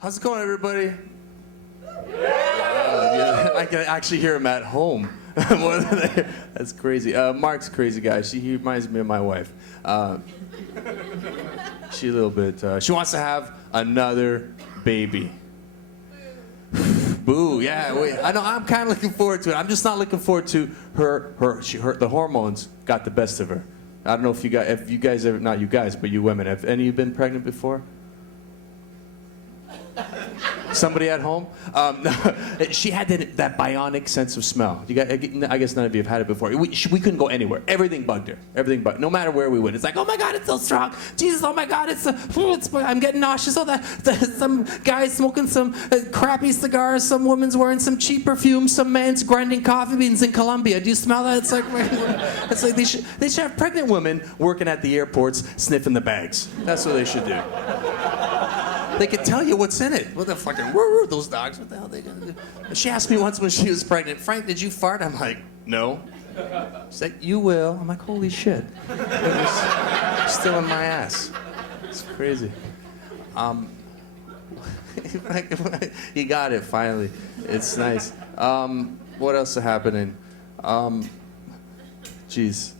How's it going, everybody? Yeah, I can actually hear him at home. That's crazy. Mark's a crazy guy. He reminds me of my wife. She a little bit. She wants to have another baby. Boo! Yeah, wait. I know. I'm kind of looking forward to it. I'm just not looking forward to her. The hormones got the best of her. I don't know if you guys ever, not you guys, but you women, have any of you been pregnant before? Somebody at home? No, she had that bionic sense of smell. I guess none of you have had it before. We couldn't go anywhere. Everything bugged her. Everything bugged. No matter where we went, it's like, oh my God, it's so strong. Jesus, oh my God, I'm getting nauseous. Oh, some guy's smoking some crappy cigars. Some woman's wearing some cheap perfume. Some man's grinding coffee beans in Colombia. Do you smell that? It's like they should have pregnant women working at the airports sniffing the bags. That's what they should do. They could tell you what's in it. What the fucking those dogs? What the hell are they gonna do? She asked me once when she was pregnant, Frank, did you fart? I'm like, no. She's like, you will. I'm like, holy shit. It was still in my ass. It's crazy. You got it finally. It's nice. What else is happening? Geez.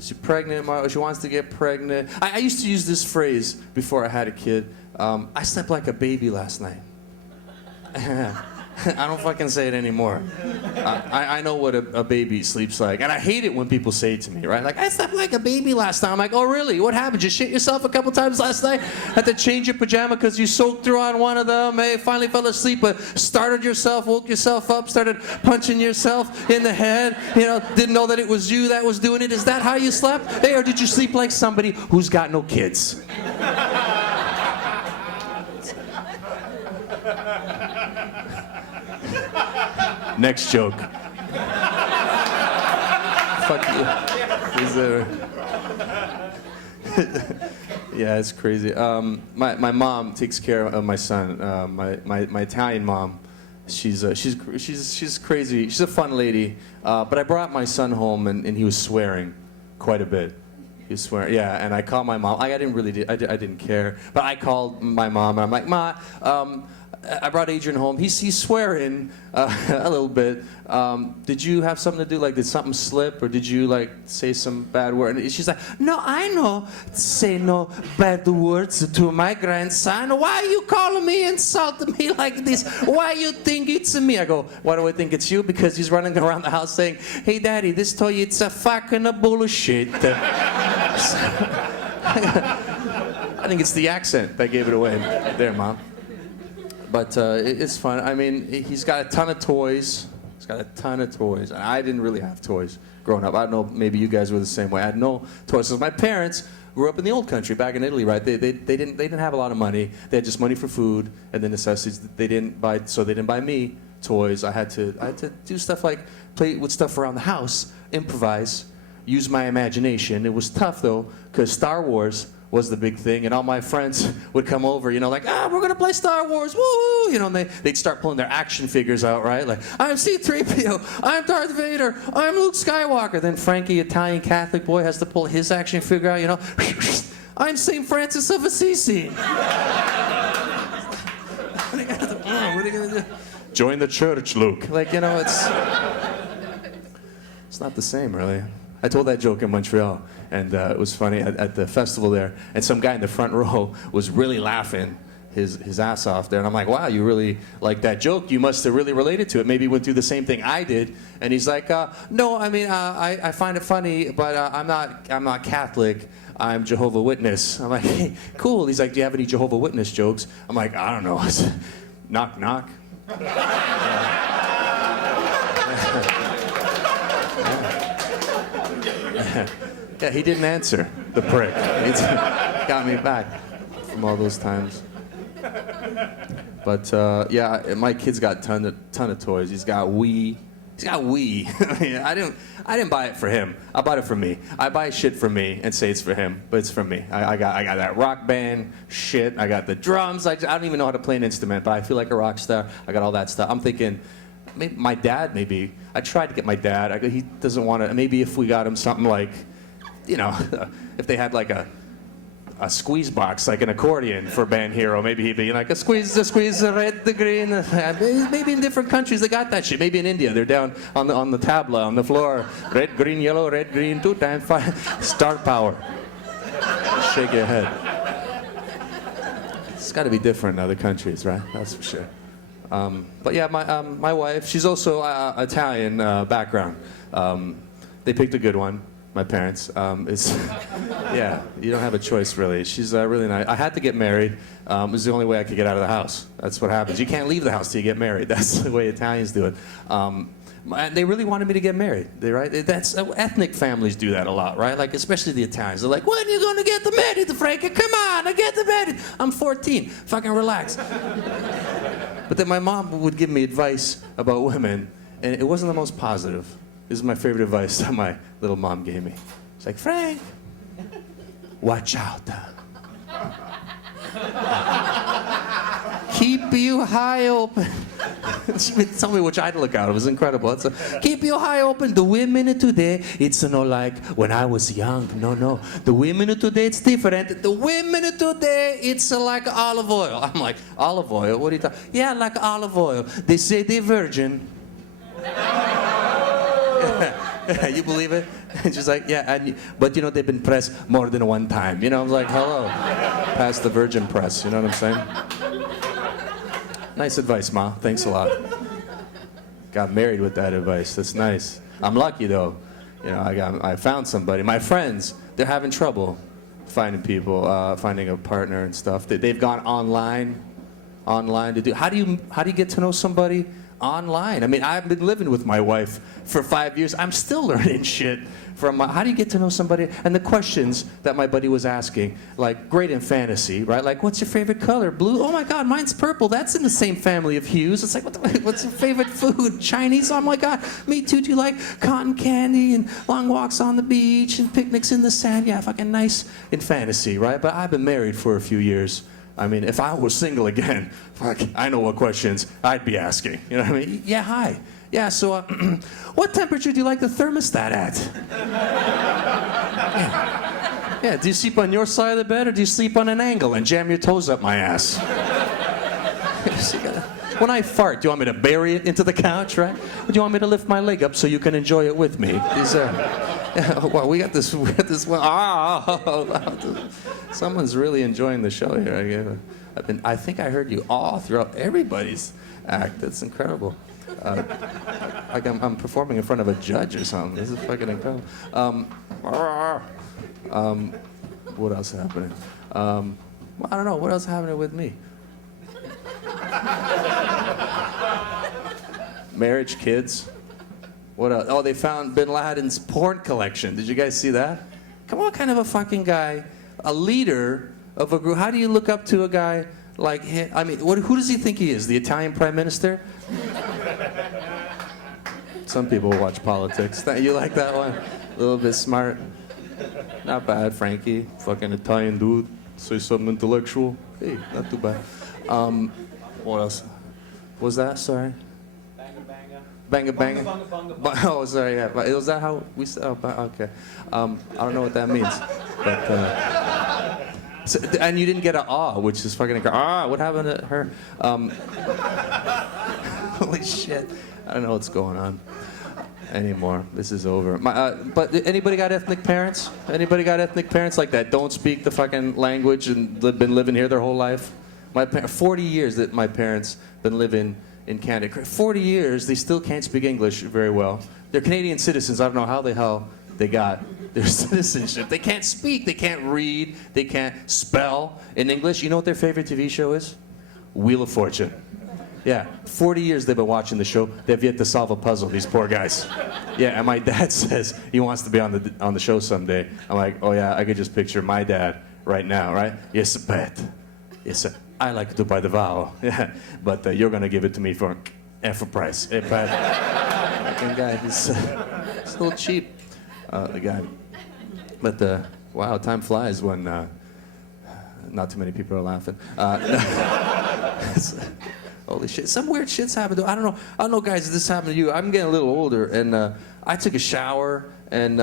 She's pregnant. She wants to get pregnant. I used to use this phrase before I had a kid. I slept like a baby last night. I don't fucking say it anymore. I know what a baby sleeps like. And I hate it when people say it to me, right? Like, I slept like a baby last night. I'm like, oh, really? What happened? You shit yourself a couple times last night? Had to change your pajama because you soaked through on one of them? Hey, finally fell asleep, but startled yourself, woke yourself up, started punching yourself in the head. You know, didn't know that it was you that was doing it. Is that how you slept? Hey, or did you sleep like somebody who's got no kids? Next joke. Fuck you. Yeah, it's crazy. My mom takes care of my son. My Italian mom. She's crazy. She's a fun lady. But I brought my son home and he was swearing quite a bit. He was swearing. Yeah, and I called my mom. I didn't care. But I called my mom and I'm like, Ma. I brought Adrian home. He's swearing a little bit. Did you have something to do? Like, did something slip, or did you like say some bad word? And she's like, no, I know. Say no bad words to my grandson. Why are you calling me, insulting me like this? Why you think it's me? I go, why do I think it's you? Because he's running around the house saying, hey, Daddy, this toy, it's a fucking bullshit. I think it's the accent that gave it away. There, Mom. But it's fun. I mean, he's got a ton of toys. He's got a ton of toys. And I didn't really have toys growing up. I don't know, maybe you guys were the same way. I had no toys. So my parents grew up in the old country, back in Italy, right? They didn't have a lot of money. They had just money for food and the necessities. They didn't buy me toys. I had to do stuff like play with stuff around the house, improvise, use my imagination. It was tough though, because Star Wars was the big thing, and all my friends would come over, like, we're gonna play Star Wars, woo! And they'd start pulling their action figures out, right? Like, I'm C-3PO, I'm Darth Vader, I'm Luke Skywalker. Then Frankie, Italian Catholic boy, has to pull his action figure out, I'm St. Francis of Assisi. What are you gonna do? Join the church, Luke. It's not the same, really. I told that joke in Montreal, and it was funny at the festival there, and some guy in the front row was really laughing his ass off there, and I'm like, wow, you really like that joke? You must have really related to it. Maybe you went through the same thing I did. And he's like, no, I mean, I find it funny, but I'm not Catholic. I'm Jehovah's Witness. I'm like, hey, cool. He's like, do you have any Jehovah's Witness jokes? I'm like, I don't know. Knock, knock. Yeah, he didn't answer, the prick. He got me back from all those times. But yeah, my kid's got ton of toys. He's got Wii. I didn't buy it for him. I bought it for me. I buy shit for me and say it's for him, but it's for me. I got that rock band shit. I got the drums. I don't even know how to play an instrument, but I feel like a rock star. I got all that stuff. I'm thinking, maybe my dad, maybe. I tried to get my dad. He doesn't want to. Maybe if we got him something like, if they had like a a squeeze box like an accordion for band hero. Maybe he'd be like a squeeze, the red, the green. Maybe in different countries they got that shit. Maybe in India they're down on the tabla on the floor. Red, green, yellow, red, green, 2 times 5. Star power. Shake your head. It's got to be different in other countries, right? That's for sure. But yeah, my wife, she's also Italian background. They picked a good one. My parents. Yeah, you don't have a choice really. She's really nice. I had to get married. It was the only way I could get out of the house. That's what happens. You can't leave the house till you get married. That's the way Italians do it. And they really wanted me to get married. Right? That's ethnic families do that a lot, right? Like especially the Italians. They're like, "When are you gonna get the married, Frankie? Come on, I get the married. I'm 14. Fucking relax." But then my mom would give me advice about women, and it wasn't the most positive. This is my favorite advice that my little mom gave me. She's like, "Frank, watch out. Keep your eye open." She would tell me which eye to look out. It was incredible. Keep your eye open. The women today, it's not like when I was young. No. The women today, it's different. The women today, it's like olive oil. I'm like, olive oil? What are you talking? Yeah, like olive oil. They say they're virgin. You believe it? And she's like, yeah, but you know, they've been pressed more than one time. You know, I was like, hello, past the virgin press. You know what I'm saying? Nice advice, Ma. Thanks a lot. Got married with that advice. That's nice. I'm lucky though. You know, I found somebody. My friends, they're having trouble finding people, finding a partner and stuff. They've gone online to do. How do you get to know somebody online? I mean, I've been living with my wife for 5 years. I'm still learning shit from how do you get to know somebody? And the questions that my buddy was asking, like great in fantasy, right? Like, what's your favorite color? Blue? Oh my God, mine's purple. That's in the same family of hues. It's like, what's your favorite food? Chinese? Oh my God, me too. Do you like cotton candy and long walks on the beach and picnics in the sand? Yeah, fucking nice in fantasy, right? But I've been married for a few years. I mean, if I was single again, fuck, I know what questions I'd be asking. You know what I mean? Yeah, hi. Yeah, so what temperature do you like the thermostat at? Yeah, do you sleep on your side of the bed or do you sleep on an angle and jam your toes up my ass? When I fart, do you want me to bury it into the couch, right? Or do you want me to lift my leg up so you can enjoy it with me? Well, we got this one. Someone's really enjoying the show here. I think I heard you all throughout everybody's act. That's incredible. Like I'm performing in front of a judge or something. This is fucking incredible. What else is happening? Well, I don't know. What else is happening with me? Marriage, kids. What else? Oh, they found Bin Laden's porn collection. Did you guys see that? Come on, what kind of a fucking guy, a leader of a group. How do you look up to a guy like him? I mean, who does he think he is? The Italian prime minister? Some people watch politics. You like that one? A little bit smart. Not bad, Frankie. Fucking Italian dude. Say something intellectual. Hey, not too bad. What else? What was that? Sorry. Banga banga. Oh, sorry. Yeah. But was that how we said? Oh, okay. I don't know what that means. But and you didn't get an which is fucking incredible. What happened to her? Holy shit. I don't know what's going on anymore. This is over. But anybody got ethnic parents? Anybody got ethnic parents like that? Don't speak the fucking language and been living here their whole life? 40 years that my parents been living in Canada. 40 years, they still can't speak English very well. They're Canadian citizens. I don't know how the hell they got their citizenship. They can't speak, they can't read, they can't spell in English. You know what their favorite TV show is? Wheel of Fortune. Yeah, 40 years they've been watching the show. They've yet to solve a puzzle, these poor guys. Yeah, and my dad says he wants to be on the show someday. I'm like, oh yeah, I could just picture my dad right now, right? Yes, bet. Yes, sir. I like to buy the vowel. Yeah, but you're gonna give it to me for F a price. Fucking guy, he's a little cheap, the guy. But wow, time flies when not too many people are laughing. Holy shit! Some weird shit's happened. I don't know, guys. If this happened to you, I'm getting a little older, and I took a shower, and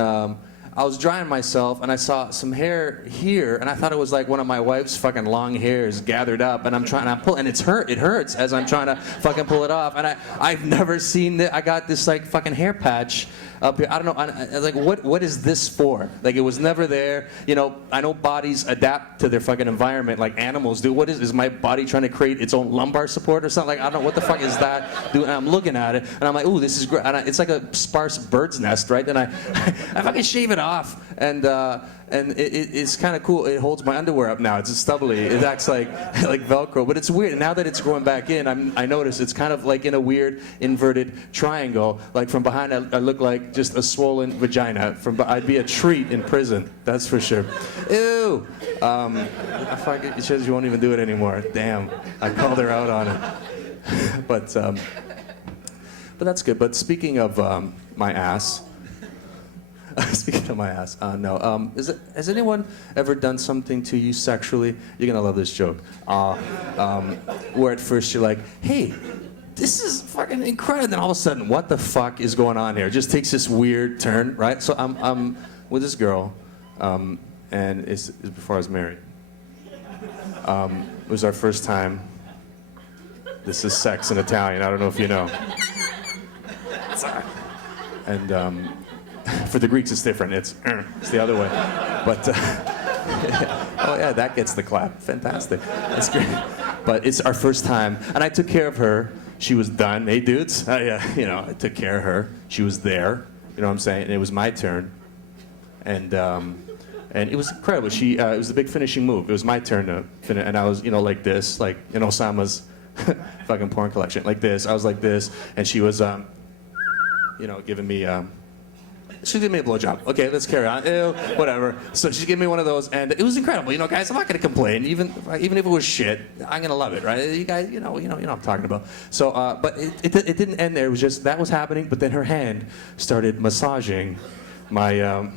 I was drying myself, and I saw some hair here, and I thought it was like one of my wife's fucking long hairs gathered up, and I'm pull, and it hurts as I'm trying to fucking pull it off, and I've never seen it. I got this like fucking hair patch up here. I don't know. I like, what is this for? Like, it was never there. You know, I know bodies adapt to their fucking environment like animals do. Is my body trying to create its own lumbar support or something? Like, I don't know what the fuck is that doing. And I'm looking at it, and I'm like, ooh, this is great. And it's like a sparse bird's nest, right? And I fucking shave it off, and it's kind of cool. It holds my underwear up now. It's stubbly. It acts like Velcro, but it's weird. Now that it's growing back in, I notice it's kind of like in a weird inverted triangle. Like from behind, I look like just a swollen vagina. I'd be a treat in prison. That's for sure. Ew. It shows you won't even do it anymore. Damn. I called her out on it. But that's good. But speaking of my ass. Speaking of my ass, no. Has anyone ever done something to you sexually? You're gonna love this joke. Where at first you're like, hey, this is fucking incredible. Then all of a sudden, what the fuck is going on here? It just takes this weird turn, right? So I'm with this girl, and it's before I was married. It was our first time. This is sex in Italian. I don't know if you know. And for the Greeks, it's different. It's the other way. But oh yeah, that gets the clap. Fantastic. That's great. But it's our first time, and I took care of her. She was done. Hey, dudes. Yeah, I took care of her. She was there. You know what I'm saying? And it was my turn, and it was incredible. It was the big finishing move. It was my turn to finish, and I was, like this, like in Osama's fucking porn collection, like this. I was like this, and she was, giving me. She gave me a blowjob. Okay, let's carry on. Ew, whatever. So she gave me one of those, and it was incredible. Guys, I'm not gonna complain. Even if it was shit, I'm gonna love it, right? You guys, you know what I'm talking about. So, but it didn't end there. It was just that was happening. But then her hand started massaging my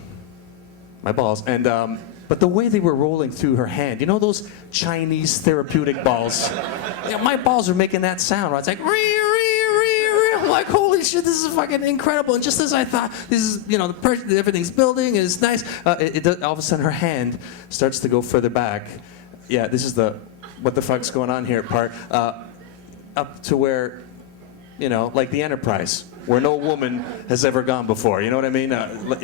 my balls, and but the way they were rolling through her hand, those Chinese therapeutic balls. My balls are making that sound. Right? It's like. I'm like, holy shit, this is fucking incredible. And just as I thought, this is, the pressure, everything's building, and it's nice. All of a sudden, her hand starts to go further back. Yeah, this is the what the fuck's going on here part. Up to where, like the Enterprise, where no woman has ever gone before. You know what I mean?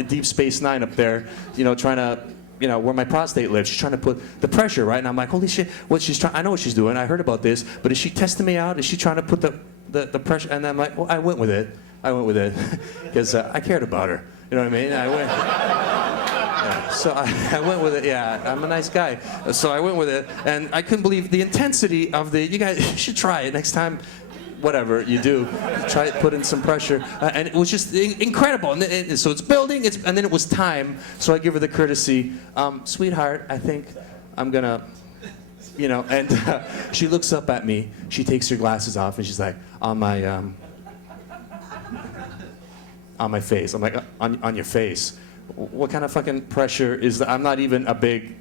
Deep Space Nine up there, trying to. Where my prostate lives. She's trying to put the pressure, right? And I'm like, holy shit, I know what she's doing. I heard about this, but is she testing me out? Is she trying to put the pressure? And I'm like, well, I went with it, because I cared about her. You know what I mean? I went. Yeah. So I went with it. Yeah, I'm a nice guy. So I went with it, and I couldn't believe the intensity of the. You guys should try it next time. Whatever you do, try to put in some pressure, and it was just incredible. And so it's building, and then it was time. So I give her the courtesy, sweetheart. I think I'm gonna, And she looks up at me. She takes her glasses off, and she's like, on my face. I'm like, on your face. What kind of fucking pressure is that? I'm not even a big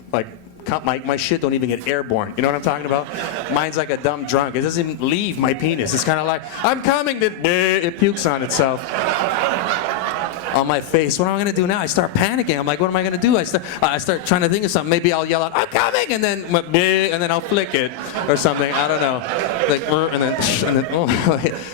my shit don't even get airborne. You know what I'm talking about? Mine's like a dumb drunk. It doesn't even leave my penis. It's kind of like, I'm coming, then it pukes on itself. On my face. What am I going to do now? I start panicking. I'm like, what am I going to do? I start trying to think of something. Maybe I'll yell out, I'm coming, and then I'll flick it or something. I don't know. And then oh,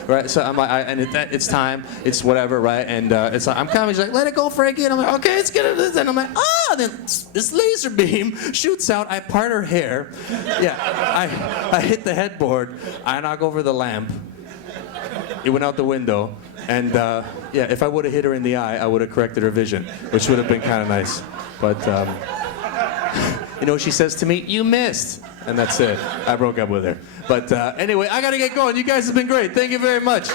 right? So I'm like, it's time. It's whatever, right? And it's like, I'm coming. She's like, let it go, Frankie. And I'm like, okay, let's get it. And I'm like, and then this laser beam shoots out. I part her hair. Yeah, I hit the headboard. I knock over the lamp. It went out the window. And if I would have hit her in the eye, I would have corrected her vision, which would have been kind of nice. But you know what she says to me? You missed. And that's it. I broke up with her. But anyway, I got to get going. You guys have been great. Thank you very much.